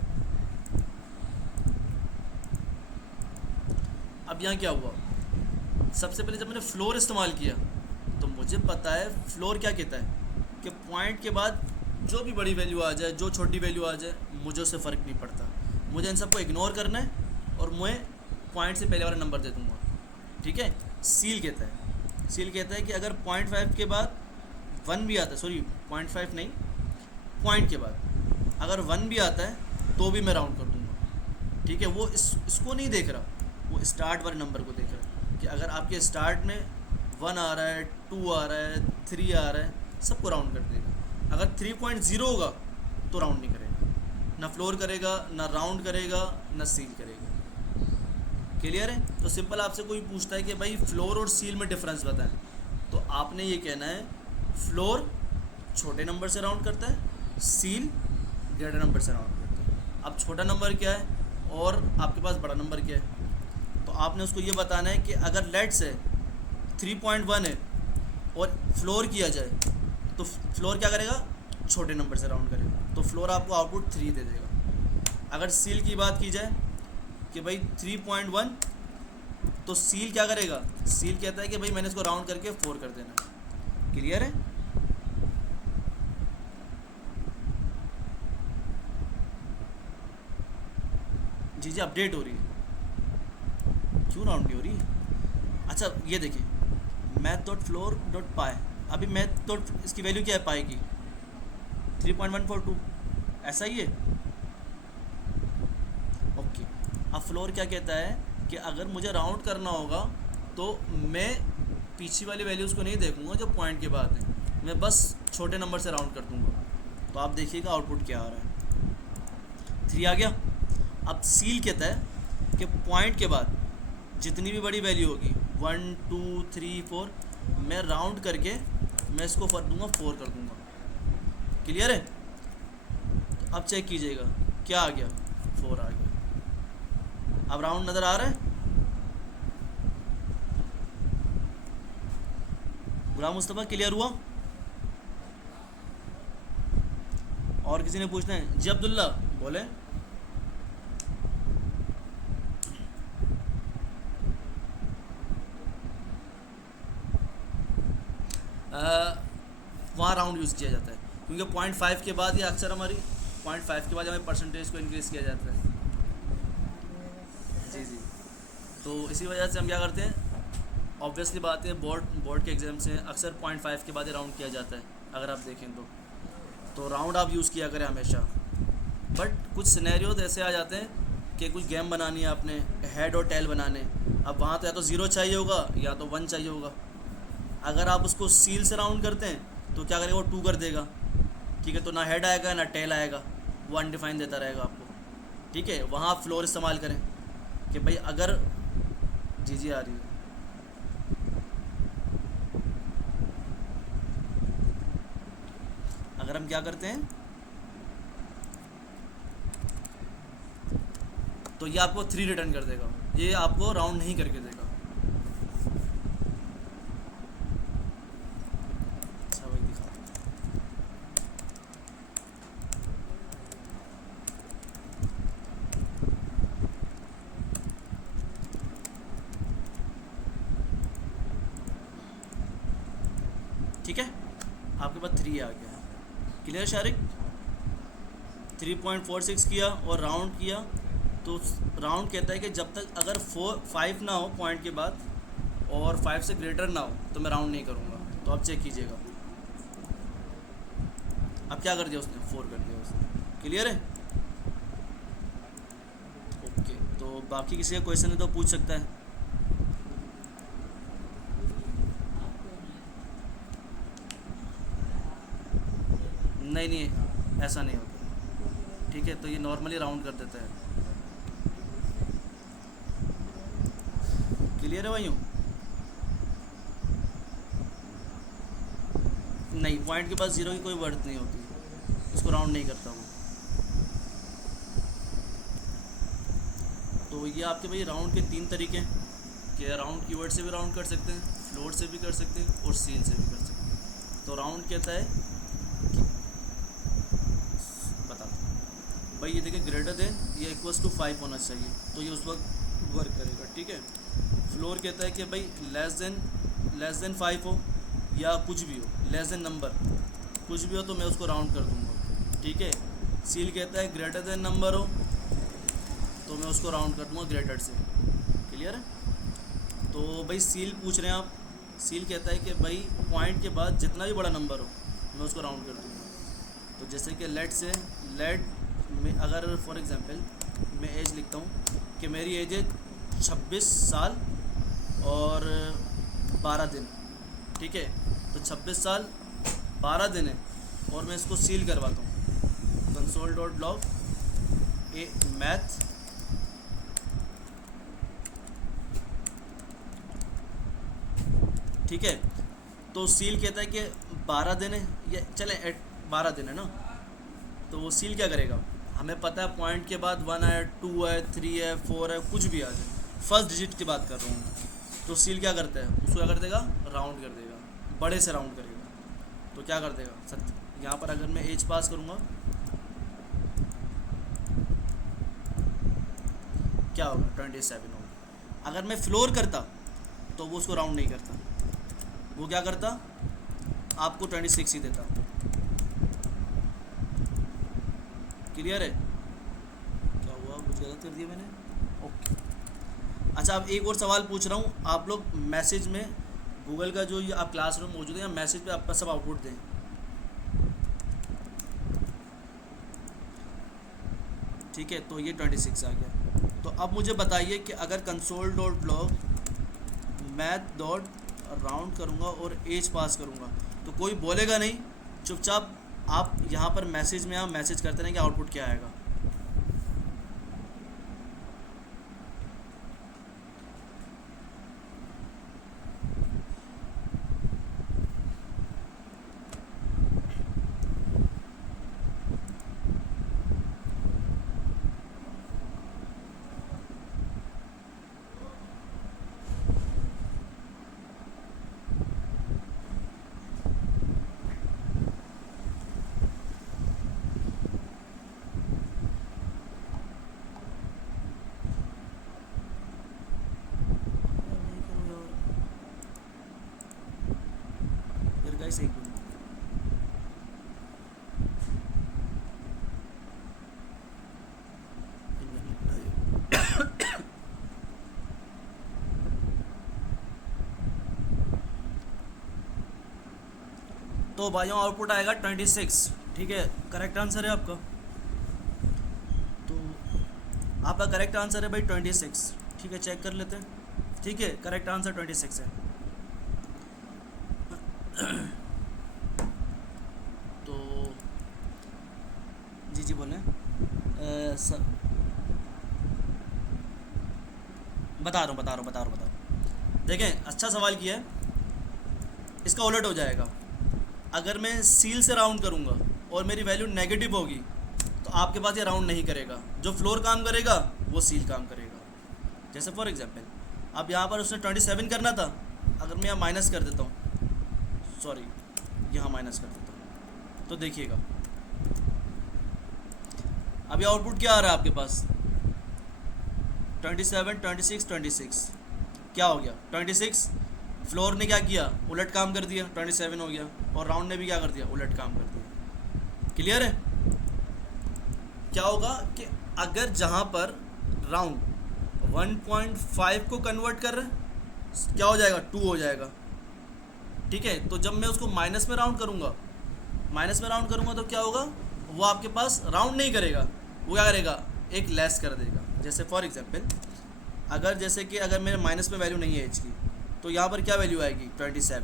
अब यहाँ क्या हुआ। सबसे पहले जब मैंने फ्लोर इस्तेमाल किया तो मुझे पता है फ्लोर क्या कहता है कि पॉइंट के बाद जो भी बड़ी वैल्यू आ जाए, जो छोटी वैल्यू आ जाए, मुझे उससे फ़र्क नहीं पड़ता, मुझे इन सबको इग्नोर करना है और मैं पॉइंट से पहले वाला नंबर दे दूँगा, ठीक है। सील कहता है कि अगर 0.5 के बाद 1 भी आता है, सॉरी 0.5 नहीं, पॉइंट के बाद अगर 1 भी आता है तो भी मैं राउंड कर दूँगा, ठीक है। वो इसको नहीं देख रहा, वो स्टार्ट वाले नंबर को देख रहा है कि अगर आपके स्टार्ट में 1 आ रहा है, 2 आ रहा है, 3 आ रहा है, सबको राउंड कर देगा। अगर 3.0 होगा तो राउंड नहीं करेगा, ना फ्लोर करेगा, ना राउंड करेगा, ना सील करेगा। क्लियर है। तो सिंपल आपसे कोई पूछता है कि भाई फ्लोर और सील में डिफरेंस बताएं, तो आपने ये कहना है फ्लोर छोटे नंबर से राउंड करता है, सील ग्रेटर नंबर से राउंड करता है। अब छोटा नंबर क्या है और आपके पास बड़ा नंबर क्या है, तो आपने उसको ये बताना है कि अगर लेट्स है 3.1 है और फ्लोर किया जाए तो फ्लोर क्या करेगा, छोटे नंबर से राउंड करेगा, तो फ्लोर आपको आउटपुट 3 दे देगा। अगर सील की बात की जाए कि भाई 3.1, तो सील क्या करेगा, सील कहता है कि भाई मैंने इसको राउंड करके 4 कर देना। क्लियर है। जी अपडेट हो रही है, क्यों राउंड नहीं हो रही। अच्छा ये देखिए मैथ डॉट फ्लोर डॉट पाई, अभी मैथ डॉट इसकी वैल्यू क्या है पाई की 3.142, ऐसा ही है। ओके, अब फ्लोर क्या कहता है कि अगर मुझे राउंड करना होगा तो मैं पीछे वाली वैल्यूज़ को नहीं देखूंगा जो पॉइंट के बाद है, मैं बस छोटे नंबर से राउंड कर दूंगा। तो आप देखिएगा आउटपुट क्या आ रहा है, 3 आ गया। अब सील कहता है कि पॉइंट के बाद जितनी भी बड़ी वैल्यू होगी 1 2 3 4, मैं राउंड करके मैं इसको कर दूंगा 4 कर दूंगा। क्लियर है। तो अब चेक कीजिएगा क्या आ गया, 4 आ गया। अब राउंड नज़र आ रहा है। गुलाम मुस्तफ़ा क्लियर हुआ। और किसी ने पूछना है जी अब्दुल्ला बोले। वहाँ राउंड यूज़ किया जाता है क्योंकि 0.5 के बाद या अक्सर हमारी 0.5 के बाद हमें परसेंटेज को इंक्रीज़ किया जाता है। जी तो इसी वजह से हम क्या करते हैं, ऑब्वियसली बात है बोर्ड के एग्ज़ाम से अक्सर 0.5 के बाद ही राउंड किया जाता है। अगर आप देखें तो राउंड आप यूज़ किया करें हमेशा। बट कुछ सिनेरियोज ऐसे आ जाते हैं कि कुछ गेम बनानी है आपने, हेड और टेल बनाने, अब वहाँ तो या तो 0 चाहिए होगा या तो 1 चाहिए होगा। अगर आप उसको सील से राउंड करते हैं तो क्या करेगा, वो 2 कर देगा, ठीक है। तो ना हेड आएगा ना टेल आएगा, वो अनडिफाइन देता रहेगा आपको, ठीक है। वहाँ आप फ्लोर इस्तेमाल करें कि भाई अगर जी आ रही है, अगर हम क्या करते हैं तो ये आपको 3 रिटर्न कर देगा, ये आपको राउंड नहीं करके देगा। अच्छा वही दिखा, ठीक है। आपके पास 3 आ गया। क्लियर शारिक। 3.46 किया और राउंड किया, तो राउंड कहता है कि जब तक अगर 5 ना हो पॉइंट के बाद और 5 से ग्रेटर ना हो तो मैं राउंड नहीं करूँगा। तो आप चेक कीजिएगा, अब क्या कर दिया उसने, 4 कर दिया उसने। क्लियर है। ओके, तो बाकी किसी का क्वेश्चन है तो पूछ सकता है। नहीं ऐसा नहीं होता, ठीक है। तो ये नॉर्मली राउंड कर देता है। क्लियर है भाइयों? नहीं, पॉइंट के पास जीरो की कोई वर्थ नहीं होती, इसको राउंड नहीं करता वो। तो ये आपके भाई राउंड के 3 तरीके हैं कि राउंड कीवर्ड से भी राउंड कर सकते हैं, फ्लोट से भी कर सकते हैं और सील से भी कर सकते हैं। तो राउंड कहता है कि बता भाई ये देखिए ग्रेटर देन या इक्वल्स टू 5 होना चाहिए, तो ये उस वक्त वर्क करेगा, ठीक है। फ्लोर कहता है कि भाई लेस देन 5 हो या कुछ भी हो, लेस देन नंबर कुछ भी हो तो मैं उसको राउंड कर दूंगा, ठीक है। सील कहता है ग्रेटर देन नंबर हो तो मैं उसको राउंड कर दूंगा ग्रेटर से, क्लियर है। तो भाई सील पूछ रहे हैं आप, सील कहता है कि भाई पॉइंट के बाद जितना भी बड़ा नंबर हो मैं उसको राउंड कर दूंगा। तो जैसे कि लेट में अगर फॉर एग्जांपल मैं एज लिखता हूँ कि मेरी एज है 26 साल और 12 दिन, ठीक है। तो 26 साल 12 दिन है और मैं इसको सील करवाता हूँ console.log ए मैथ ठीक है। तो सील कहता है कि 12 दिन है, या चले 12 दिन है ना, तो वो सील क्या करेगा, हमें पता है पॉइंट के बाद 1 है, 2 है, 3 है, 4 है, कुछ भी आ जाए, फर्स्ट डिजिट की बात कर रहा हूँ। तो सील क्या करता है, उसको क्या कर देगा, राउंड कर देगा, बड़े से राउंड करेगा। तो क्या कर देगा, यहाँ पर अगर मैं एज पास करूँगा क्या होगा, 27 होगा। अगर मैं फ्लोर करता तो वो उसको राउंड नहीं करता, वो क्या करता, आपको 26 ही देता। क्लियर है? क्या हुआ, कुछ गलत कर दिया मैंने? ओके। अच्छा, अब एक और सवाल पूछ रहा हूँ, आप लोग मैसेज में गूगल का जो ये आप क्लासरूम मौजूद है या मैसेज पे आपका सब आउटपुट दें। ठीक है, तो ये 26 आ गया। तो अब मुझे बताइए कि अगर console.log मैथ डॉट राउंड करूँगा और एज पास करूँगा तो कोई बोलेगा नहीं, चुपचाप आप यहाँ पर मैसेज में आप मैसेज करते रहें कि आउटपुट क्या आएगा। गाइस एक मिनट, तो भाइयों आउटपुट आएगा 26, ठीक है, करेक्ट आंसर है आपका। तो आपका करेक्ट आंसर है भाई 26, ठीक है, चेक कर लेते हैं। ठीक है, करेक्ट आंसर 26 है। तो जी बोलें सर, बता रहा हूँ। देखें, अच्छा सवाल किया है। इसका उलट हो जाएगा, अगर मैं सील से राउंड करूँगा और मेरी वैल्यू नेगेटिव होगी तो आपके पास ये राउंड नहीं करेगा, जो फ्लोर काम करेगा वो सील काम करेगा। जैसे फॉर एग्जांपल अब यहाँ पर उसने 27 करना था, अगर मैं यहाँ माइनस कर देता हूँ, सॉरी यहाँ माइनस कर देता हूँ, तो देखिएगा अभी आउटपुट क्या आ रहा है आपके पास, 27, 26, 26 क्या हो गया, 26 फ्लोर ने क्या किया, उलट काम कर दिया, 27 हो गया, और राउंड ने भी क्या कर दिया, उलट काम कर दिया। क्लियर है? क्या होगा कि अगर जहाँ पर राउंड 1.5 को कन्वर्ट कर रहे हैं, क्या हो जाएगा, 2 हो जाएगा। ठीक है, तो जब मैं उसको माइनस में राउंड करूँगा तो क्या होगा, वो आपके पास राउंड नहीं करेगा, वो क्या करेगा, एक लेस कर देगा। जैसे फॉर एग्जांपल अगर मेरे माइनस में वैल्यू नहीं है एज की, तो यहाँ पर क्या वैल्यू आएगी, 27।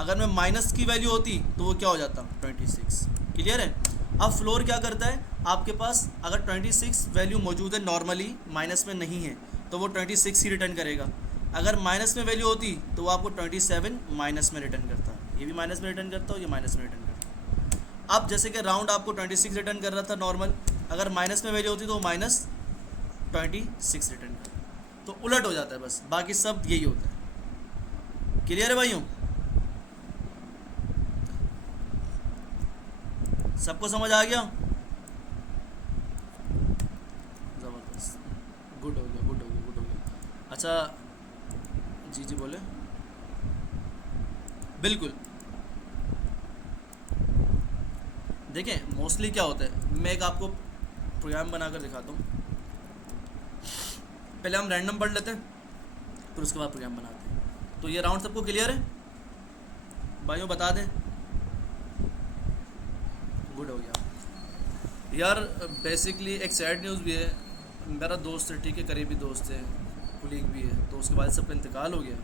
अगर मैं माइनस की वैल्यू होती तो वो क्या हो जाता, 26। क्लियर है? अब फ्लोर क्या करता है, आपके पास अगर 26 वैल्यू मौजूद है नॉर्मली, माइनस में नहीं है, तो वो 26 ही रिटर्न करेगा। अगर माइनस में वैल्यू होती तो वो आपको 27 माइनस में रिटर्न करता, ये भी माइनस में रिटर्न करता हो, ये माइनस में रिटर्न करता। अब जैसे कि राउंड आपको 26 रिटर्न कर रहा था नॉर्मल, अगर माइनस में वैल्यू होती तो वो -26 रिटर्न करता। तो उलट हो जाता है बस, बाकी सब यही होता है। क्लियर है भाइयों? सबको समझ आ गया? ज़बरदस्त, गुड हो गया, गुड हो गया, गुड हो गया। अच्छा जी जी बोले। बिल्कुल, देखें मोस्टली क्या होता है, मैं एक आपको प्रोग्राम बनाकर दिखाता हूँ। पहले हम रैंडम पढ़ लेते हैं, फिर उसके बाद प्रोग्राम बनाते हैं। तो ये राउंड सबको क्लियर है भाइयों? बता दें। गुड हो गया यार। बेसिकली एक सैड न्यूज़ भी है, मेरा दोस्त है, ठीक है, करीबी दोस्त है, कुलीग भी है, तो उसके बाद सबका इंतकाल हो गया।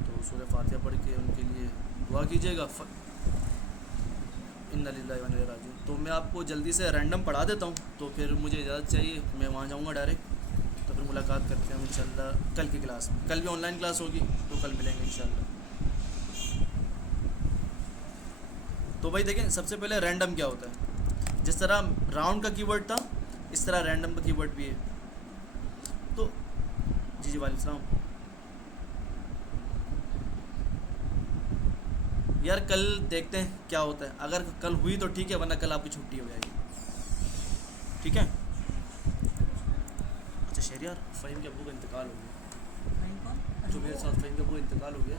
तो सूरह फातिहा पढ़ के उनके लिए दुआ कीजिएगा। इन्ना लिल्लाहि व इन्ना इलैहि राजिऊन। तो मैं आपको जल्दी से रैंडम पढ़ा देता हूँ, तो फिर मुझे इजाज़त चाहिए, मैं वहाँ जाऊँगा डायरेक्ट। तो फिर मुलाकात करते हैं इंशाल्लाह कल की क्लास में। कल भी ऑनलाइन क्लास होगी, तो कल मिलेंगे इंशाल्लाह। तो भाई देखें, सबसे पहले रैंडम क्या होता है। जिस तरह राउंड का कीवर्ड था, इस तरह रैंडम का कीवर्ड भी है। तो जी जी वालेकुम सलाम। यार कल देखते हैं क्या होता है, अगर कल हुई तो ठीक है, वरना कल आपकी छुट्टी हो जाएगी, ठीक है। अच्छा शहरियार, फ़हीम के अब्बू का इंतकाल हो गया, जो मेरे साथ फ़हीम के अब्बू का इंतकाल हो गया।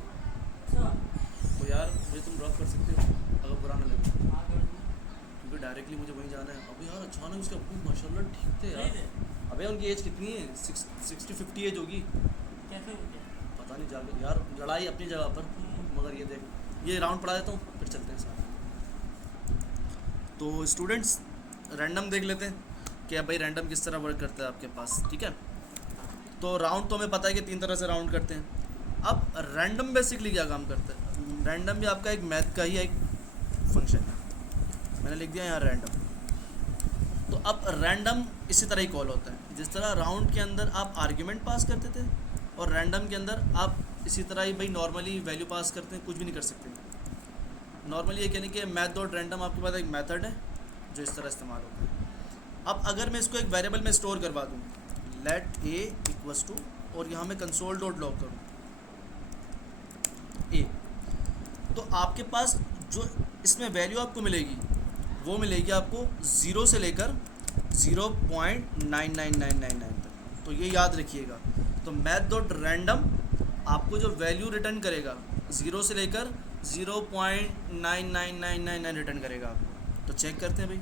तो यार मुझे तुम ड्रॉप कर सकते हो अगर बुरा ना लगे, क्योंकि डायरेक्टली मुझे वहीं जाना है। अबे यार अचानक उसके अब्बू माशाल्लाह ठीक थे यार। अबे उनकी एज कितनी है? 60-50 एज होगी। कैसे हो गया? पता नहीं, जाकर यार लड़ाई अपनी जगह पर। मगर ये देख, ये राउंड पढ़ा देता हूँ, फिर चलते हैं साथ। तो स्टूडेंट्स रैंडम देख लेते हैं कि भाई रैंडम किस तरह वर्क करता है आपके पास, ठीक है। तो राउंड तो हमें पता है कि 3 तरह से राउंड करते हैं। अब रैंडम बेसिकली क्या काम करता है? रैंडम भी आपका एक मैथ का ही एक फंक्शन है, मैंने लिख दिया यहाँ रैंडम। तो अब रैंडम इसी तरह ही कॉल होता है, जिस तरह राउंड के अंदर आप आर्ग्यूमेंट पास करते थे, और रैंडम के अंदर आप इसी तरह ही भाई नॉर्मली वैल्यू पास करते हैं, कुछ भी नहीं कर सकते। नॉर्मली ये कहने कि मैथ डॉट रैंडम आपके पास एक मेथड है जो इस तरह इस्तेमाल होता है। अब अगर मैं इसको एक वेरिएबल में स्टोर करवा दूँ, लेट ए इक्वल्स टू, और यहाँ मैं कंसोल डॉट लॉग करूँ ए, तो आपके पास जो इसमें वैल्यू आपको मिलेगी वो मिलेगी आपको 0 से लेकर 0.99999 तक। तो ये याद रखिएगा। तो मैथ डॉट रैंडम आपको जो वैल्यू रिटर्न करेगा 0 से लेकर 0.99999 रिटर्न करेगा आपको। तो चेक करते हैं भाई,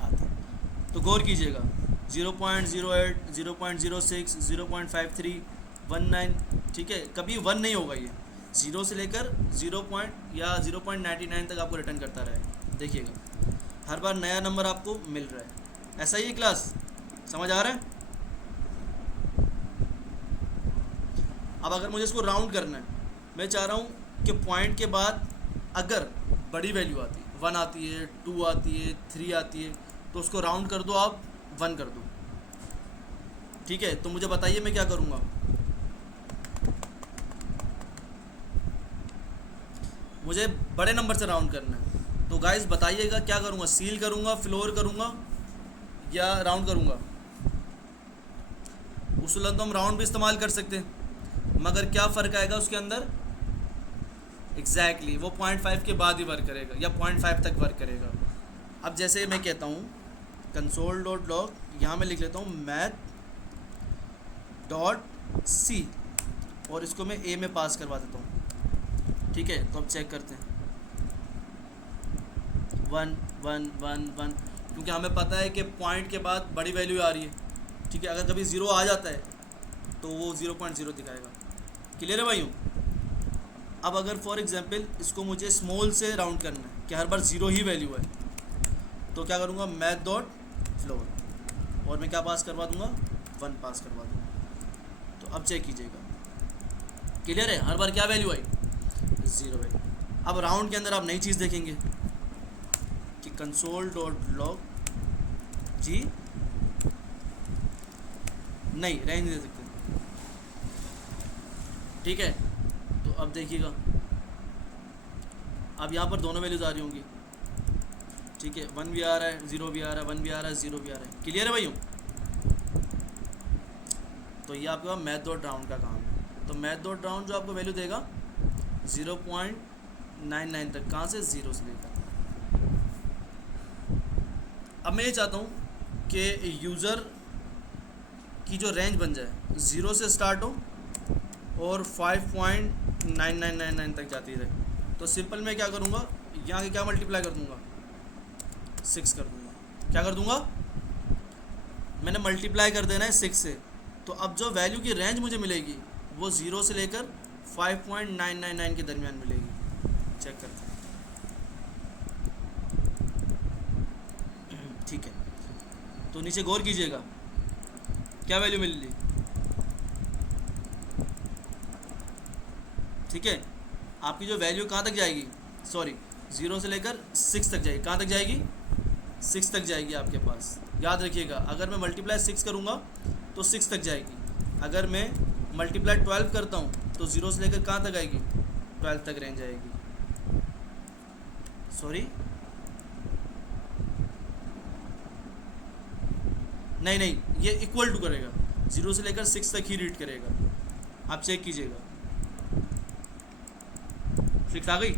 आते हैं तो गौर कीजिएगा। 0.08, 0.06, 0.53, 19, ठीक है, कभी 1 नहीं होगा। ये 0 से लेकर 0.99 तक आपको रिटर्न करता रहेगा। देखिएगा हर बार नया नंबर आपको मिल रहा है। ऐसा ही क्लास समझ आ रहा है? अब अगर मुझे इसको राउंड करना है, मैं चाह रहा हूँ कि पॉइंट के बाद अगर बड़ी वैल्यू आती है, 1 आती है, 2 आती है, 3 आती है, तो उसको राउंड कर दो, आप 1 कर दो, ठीक है। तो मुझे बताइए मैं क्या करूँगा। मुझे बड़े नंबर से राउंड करना है, तो गाइस बताइएगा क्या करूँगा, सील करूँगा, फ्लोर करूँगा या राउंड करूँगा। उसूलन तो हम राउंड भी इस्तेमाल कर सकते हैं, मगर क्या फ़र्क आएगा उसके अंदर? एग्जैक्टली वो 0.5 के बाद ही वर्क करेगा या 0.5 तक वर्क करेगा। अब जैसे मैं कहता हूँ कंसोल डॉट लॉग, यहाँ मैं लिख लेता हूँ मैथ डॉट सी, और इसको मैं ए में पास करवा देता हूँ, ठीक है। तो अब चेक करते हैं 1 1 1 1, क्योंकि हमें पता है कि पॉइंट के बाद बड़ी वैल्यू आ रही है, ठीक है। अगर कभी 0 आ जाता है तो वो 0.0 दिखाएगा। क्लियर है भाइयों? अब अगर फॉर एग्जांपल इसको मुझे स्मॉल से राउंड करना है कि हर बार 0 ही वैल्यू है, तो क्या करूँगा, मैथ डॉट फ्लोर, और मैं क्या पास करवा दूँगा, 1 पास करवा दूँगा। तो अब चेक कीजिएगा, क्लियर है? हर बार क्या वैल्यू आई, 0 वैल्यू। अब राउंड के अंदर आप नई चीज़ देखेंगे कि कंसोल डॉट लॉग जी, नहीं रहने दे सकते, ठीक है। तो अब देखिएगा, अब यहाँ पर दोनों वैल्यूज आ रही होंगी, ठीक है, 1 भी आ रहा है, 0 भी आ रहा है, 1 भी आ रहा है, 0 भी आ रहा है। क्लियर है भाइयों? तो ये आपका मैथ डॉट राउंड का काम है। तो मैथ डॉट राउंड जो आपको वैल्यू देगा 0.99 तक, कहाँ से, 0 से लेकर। अब मैं ये चाहता हूँ कि यूज़र की जो रेंज बन जाए 0 से स्टार्ट हो और 5.9999 तक जाती रहे। तो सिंपल मैं क्या करूँगा, यहाँ के क्या मल्टीप्लाई कर दूँगा, 6 कर दूँगा। क्या कर दूँगा, मैंने मल्टीप्लाई कर देना है 6 से। तो अब जो वैल्यू की रेंज मुझे मिलेगी वो 0 से लेकर 5.999 के दरमियान मिलेगी। चेक करते हैं, ठीक है। तो नीचे गौर कीजिएगा, क्या वैल्यू मिल रही, ठीक है। आपकी जो वैल्यू कहाँ तक जाएगी, सॉरी 0 से लेकर 6 तक जाएगी। कहाँ तक जाएगी, 6 तक जाएगी आपके पास। याद रखिएगा, अगर मैं मल्टीप्लाई 6 करूँगा तो 6 तक जाएगी। अगर मैं मल्टीप्लाई 12 करता हूँ तो 0 से लेकर कहाँ तक आएगी, 12 तक रेंज आएगी। सॉरी, नहीं नहीं, ये इक्वल टू करेगा, 0 से लेकर 6 तक ही रीड करेगा। आप चेक कीजिएगा, 6 आ गई।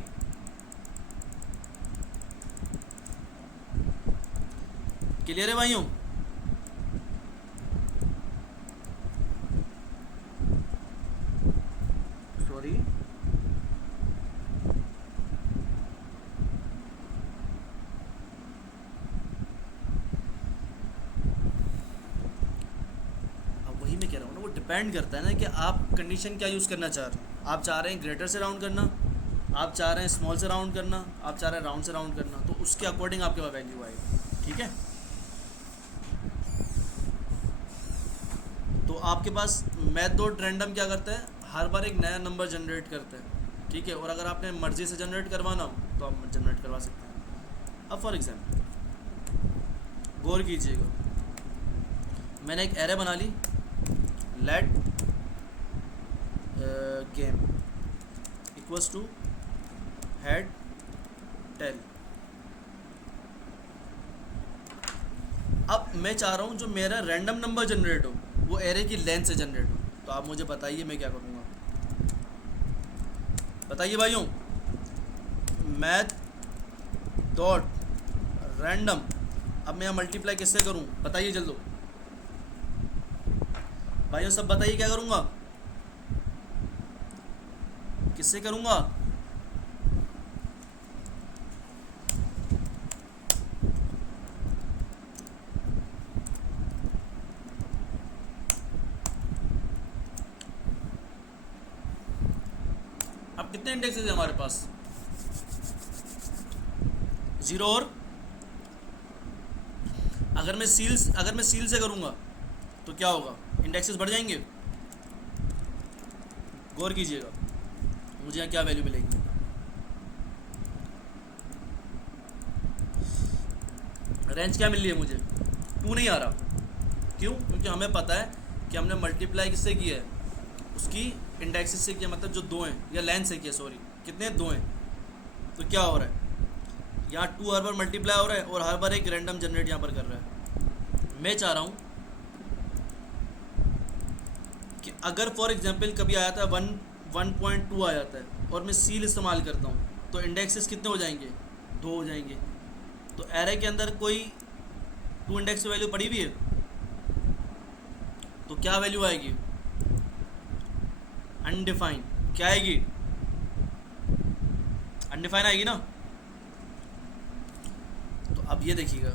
क्लियर है भाइयों? सॉरी, अब वही मैं कह रहा हूँ ना, वो डिपेंड करता है ना कि आप कंडीशन क्या यूज़ करना चाह रहे हैं। आप चाह रहे हैं ग्रेटर से राउंड करना, आप चाह रहे हैं स्मॉल से राउंड करना, आप चाह रहे हैं राउंड से राउंड करना, तो उसके अकॉर्डिंग आपके पास वैल्यू आएगी। ठीक है, तो आपके पास मैथ डॉट रैंडम क्या करता है, हर बार एक नया नंबर जनरेट करता है। ठीक है, और अगर आपने मर्जी से जनरेट करवाना हो तो आप जनरेट करवा सकते हैं। अब फॉर एग्जाम्पल गौर कीजिएगा, मैंने एक एरे बना ली, let game equals to head tail. अब मैं चाह रहा हूँ जो मेरा रैंडम नंबर जनरेट हो वो एरे की लेंथ से जनरेट हो। तो आप मुझे बताइए मैं क्या करूँगा, बताइए भाइयों। मैथ डॉट रैंडम, अब मैं यहाँ मल्टीप्लाई किससे करूँ, बताइए जल्दी भाइयों, सब बताइए क्या करूँगा, किससे करूँगा। अब कितने इंडेक्सेस है हमारे पास, 0 और अगर मैं सील से करूँगा तो क्या होगा, इंडेक्सेस बढ़ जाएंगे। गौर कीजिएगा, मुझे यहाँ क्या वैल्यू मिलेगी, रेंज क्या मिल रही है मुझे, 2 नहीं आ रहा। क्यों? क्योंकि हमें पता है कि हमने मल्टीप्लाई किससे किया है, उसकी इंडेक्सेस से किया, मतलब जो 2 हैं, या लेंथ से किया, सॉरी कितने 2 हैं। तो क्या हो रहा है, यहाँ 2 हर बार मल्टीप्लाई हो रहा है और हर बार एक रैंडम जनरेट यहाँ पर कर रहा है। मैं चाह रहा हूँ कि अगर फॉर एग्जांपल कभी आया था 1.2 आ जाता है और मैं सील इस्तेमाल करता हूँ तो इंडेक्सेस कितने हो जाएंगे, 2 हो जाएंगे। तो एरे के अंदर कोई 2 इंडेक्स वैल्यू पड़ी हुई है तो क्या वैल्यू आएगी, अनडिफाइंड। क्या आएगी, अनडिफाइंड आएगी ना। तो अब ये देखिएगा,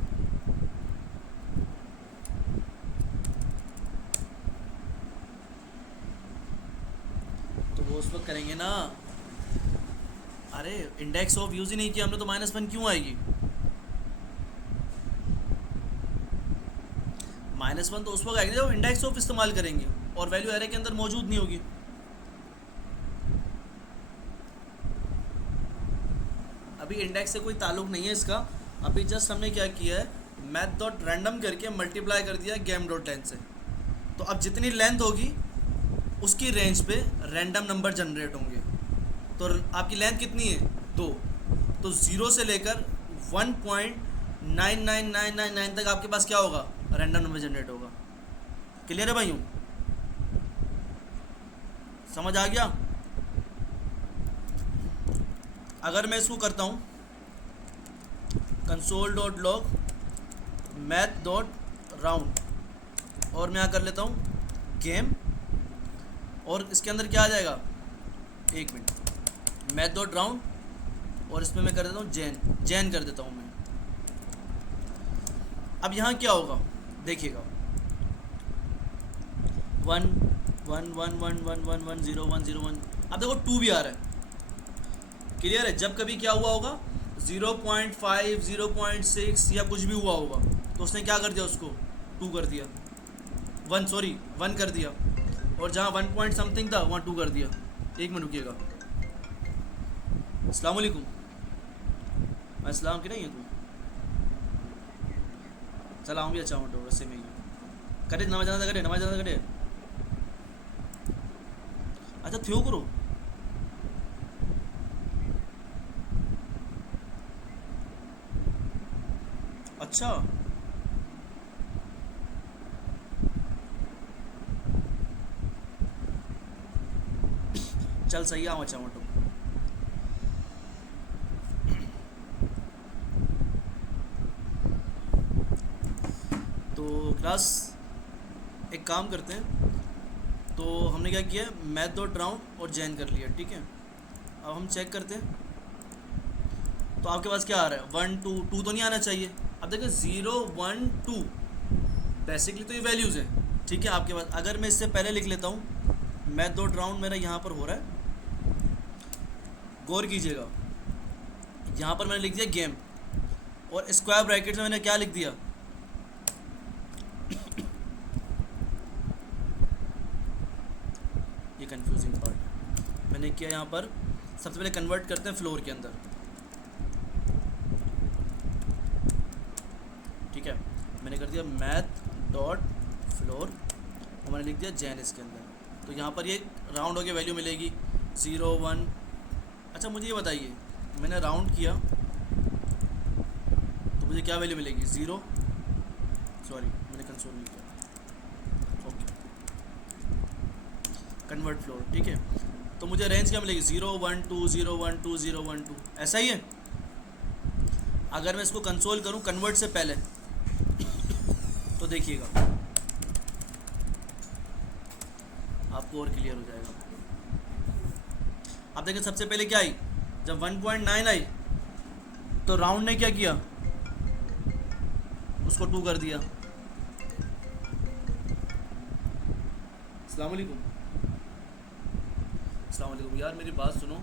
तो वो उस वक्त करेंगे ना, अरे इंडेक्स ऑफ यूज ही नहीं किया हमने तो -1 क्यों आएगी, -1 तो उस वक्त आएगी जब इंडेक्स ऑफ इस्तेमाल करेंगे और वैल्यू एरे के अंदर मौजूद नहीं होगी। अभी इंडेक्स से कोई ताल्लुक नहीं है इसका, अभी जस्ट हमने क्या किया है, मैथ डॉट रैंडम करके मल्टीप्लाई कर दिया गेम डॉट लेंथ से। तो अब जितनी लेंथ होगी उसकी रेंज पे रैंडम नंबर जनरेट होंगे। तो आपकी लेंथ कितनी है 2, तो 0 से लेकर 1.99999 तक आपके पास क्या होगा, रैंडम नंबर जनरेट होगा। क्लियर है भाइयों, समझ आ गया। अगर मैं इसको करता हूँ console.log math.round और मैं यहाँ कर लेता हूँ गेम, और इसके अंदर क्या आ जाएगा, एक मिनट, math.round, और इसमें मैं कर देता हूँ जैन कर देता हूँ मैं। अब यहाँ क्या होगा देखिएगा, 1 1 1 1 1 1 1 0 1 0 1। अब देखो 2 भी आ रहा है। क्लियर है, जब कभी क्या हुआ होगा 0.5 0.6 या कुछ भी हुआ होगा तो उसने क्या कर दिया, उसको 2 कर दिया, 1 कर दिया, और जहाँ 1 पॉइंट समथिंग था वहाँ 2 कर दिया। एक मिनट रुकिएगा। अस्सलाम वालेकुम, अस्सलाम की नहीं है तू, सलाम भी अच्छा मोटो वैसे में ही करे, नमाज जाना करे, नमाज जाना करे, अच्छा थियो करो। अच्छा चल सही है, अच्छा मोटो। तो क्लास एक काम करते हैं, तो हमने क्या किया, math.round और जैन कर लिया, ठीक है। अब हम चेक करते हैं, तो आपके पास क्या आ रहा है, 1 2 2 तो नहीं आना चाहिए। अब देखिए 0 1 2 बेसिकली तो ये वैल्यूज़ हैं, ठीक है आपके पास। अगर मैं इससे पहले लिख लेता हूँ, math.round मेरा यहाँ पर हो रहा है, गौर कीजिएगा, यहाँ पर मैंने लिख दिया गेम, और स्क्वायर ब्रैकेट में मैंने क्या लिख दिया, ये कंफ्यूजिंग पार्ट मैंने किया यहाँ पर। सबसे पहले कन्वर्ट करते हैं फ्लोर के अंदर, ठीक है। मैंने कर दिया math.floor और मैंने लिख दिया जैन इसके अंदर। तो यहाँ पर ये राउंड होकर वैल्यू मिलेगी 0 1। अच्छा मुझे ये बताइए, मैंने राउंड किया तो मुझे क्या वैल्यू मिलेगी, 0, सॉरी मैंने कंसोल नहीं किया, ओके, कन्वर्ट फ्लोर, ठीक है। तो मुझे रेंज क्या मिलेगी, 0 1 2 0 1 2 0 1 2, ऐसा ही है। अगर मैं इसको कंसोल करूं कन्वर्ट से पहले तो देखिएगा आपको और क्लियर हो जाएगा। अब देखिए सबसे पहले क्या आई, जब 1.9 आई तो राउंड ने क्या किया, उसको 2 कर दिया। अस्सलाम वालेकुम, अस्सलाम वालेकुम। यार मेरी बात सुनो,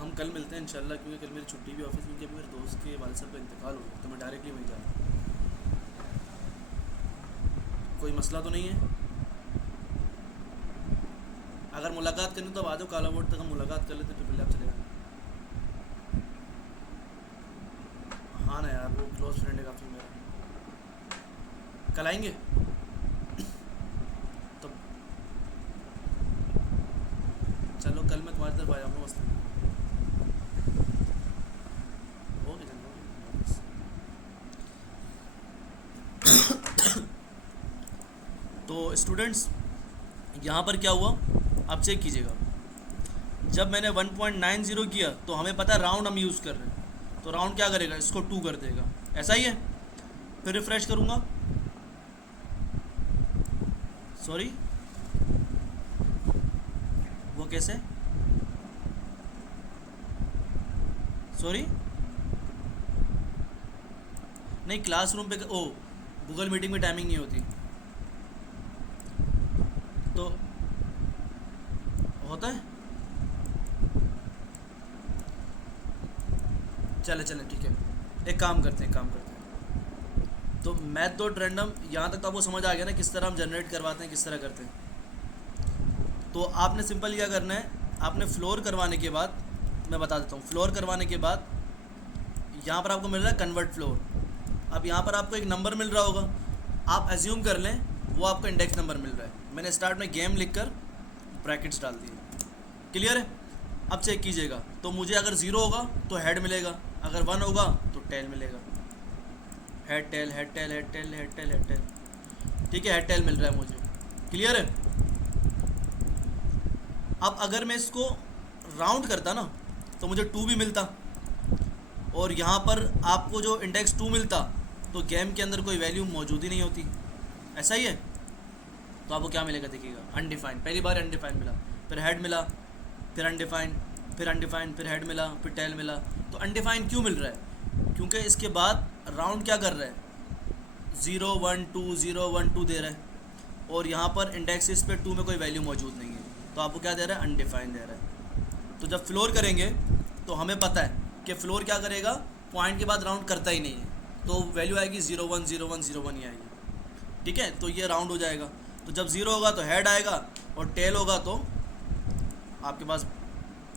हम कल मिलते हैं इंशाल्लाह, क्योंकि कल मेरी छुट्टी भी ऑफिस में, क्योंकि मेरे दोस्त के वालिद साहब का इंतकाल हो गया, तो मैं डायरेक्टली वहीं जा रहा हूँ। कोई मसला तो नहीं है, अगर मुलाकात करनी तो अब आ जाओ, काला बोर्ड तक हम मुलाकात कर लेते, तो पहले आप चले जाना। हाँ ना यार, वो क्लोज फ्रेंड है काफ़ी मेरा। कल आएंगे तो चलो, कल मैं तुम्हारी तरफ आ जाऊँगा, मसला ओके चलो। तो स्टूडेंट्स यहाँ पर क्या हुआ, आप चेक कीजिएगा, जब मैंने 1.90 किया तो हमें पता है राउंड हम यूज़ कर रहे हैं, तो राउंड क्या करेगा, इसको 2 कर देगा, ऐसा ही है। फिर रिफ्रेश करूँगा, सॉरी वो कैसे, सॉरी नहीं, क्लासरूम पे ओ गूगल मीटिंग में टाइमिंग नहीं होती, तो होता है। चले चले ठीक है, एक काम करते हैं, तो math.random यहाँ तक तो आपको समझ आ गया ना, किस तरह हम जनरेट करवाते हैं, किस तरह करते हैं। तो आपने सिंपल क्या करना है, आपने फ्लोर करवाने के बाद, मैं बता देता हूँ, फ्लोर करवाने के बाद यहाँ पर आपको मिल रहा है कन्वर्ट फ्लोर। अब यहाँ पर आपको एक नंबर मिल रहा होगा, आप एज्यूम कर लें वो आपका इंडेक्स नंबर मिल रहा है। मैंने स्टार्ट में गेम लिख कर ब्रैकेट्स डाल दिए। क्लियर है? अब चेक कीजिएगा, तो मुझे अगर 0 होगा तो हेड मिलेगा, अगर 1 होगा तो टेल मिलेगा। Head tail head tail head tail head tail head tail, ठीक है, हेड टेल मिल रहा है मुझे। क्लियर है? अब अगर मैं इसको राउंड करता ना तो मुझे 2 भी मिलता, और यहाँ पर आपको जो इंडेक्स 2 मिलता तो गेम के अंदर कोई वैल्यू मौजूद ही नहीं होती। ऐसा ही है? तो आपको क्या मिलेगा देखिएगा, अनडिफाइंड। पहली बार अनडिफाइंड मिला, फिर हेड मिला, फिर अनडिफाइंड, फिर अनडिफाइंड, फिर हेड मिला, फिर टेल मिला। तो अनडिफाइंड क्यों मिल रहा है? क्योंकि इसके बाद राउंड क्या कर रहा है, 0 1 2 0 1 2 दे रहा है, और यहाँ पर इंडेक्सिस पे 2 में कोई वैल्यू मौजूद नहीं है, तो आपको क्या दे रहा है, अनडिफाइंड दे रहा है। तो जब फ्लोर करेंगे तो हमें पता है कि फ्लोर क्या करेगा, पॉइंट के बाद राउंड करता ही नहीं है, तो वैल्यू आएगी 0 1 0 1 0 1 ही आएगी। ठीक है, तो ये राउंड हो जाएगा। तो जब 0 होगा तो हेड आएगा, और टेल होगा तो आपके पास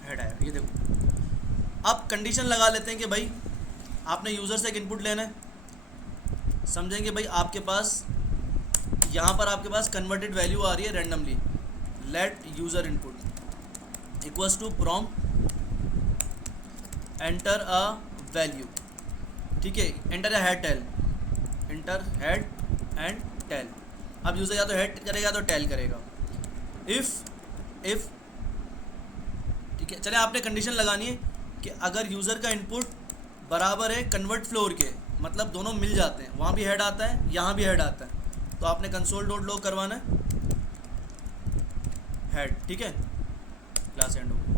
हेड आएगा। ये देखो, अब कंडीशन लगा लेते हैं कि भाई आपने यूज़र से एक इनपुट लेना है। समझेंगे भाई, आपके पास यहाँ पर आपके पास कन्वर्टेड वैल्यू आ रही है randomly. Let user input equals to prompt enter a value. ठीक है, enter a head tail, enter head and tail. अब यूज़र या तो हेड करेगा तो टेल करेगा। इफ़ ठीक है, चले आपने कंडीशन लगानी है कि अगर यूज़र का इनपुट बराबर है कन्वर्ट फ्लोर के, मतलब दोनों मिल जाते हैं, वहाँ भी हेड आता है, यहाँ भी हेड आता है, तो आपने कंसोल डॉट लॉग करवाना है हेड। ठीक है, क्लास एंड हो गई।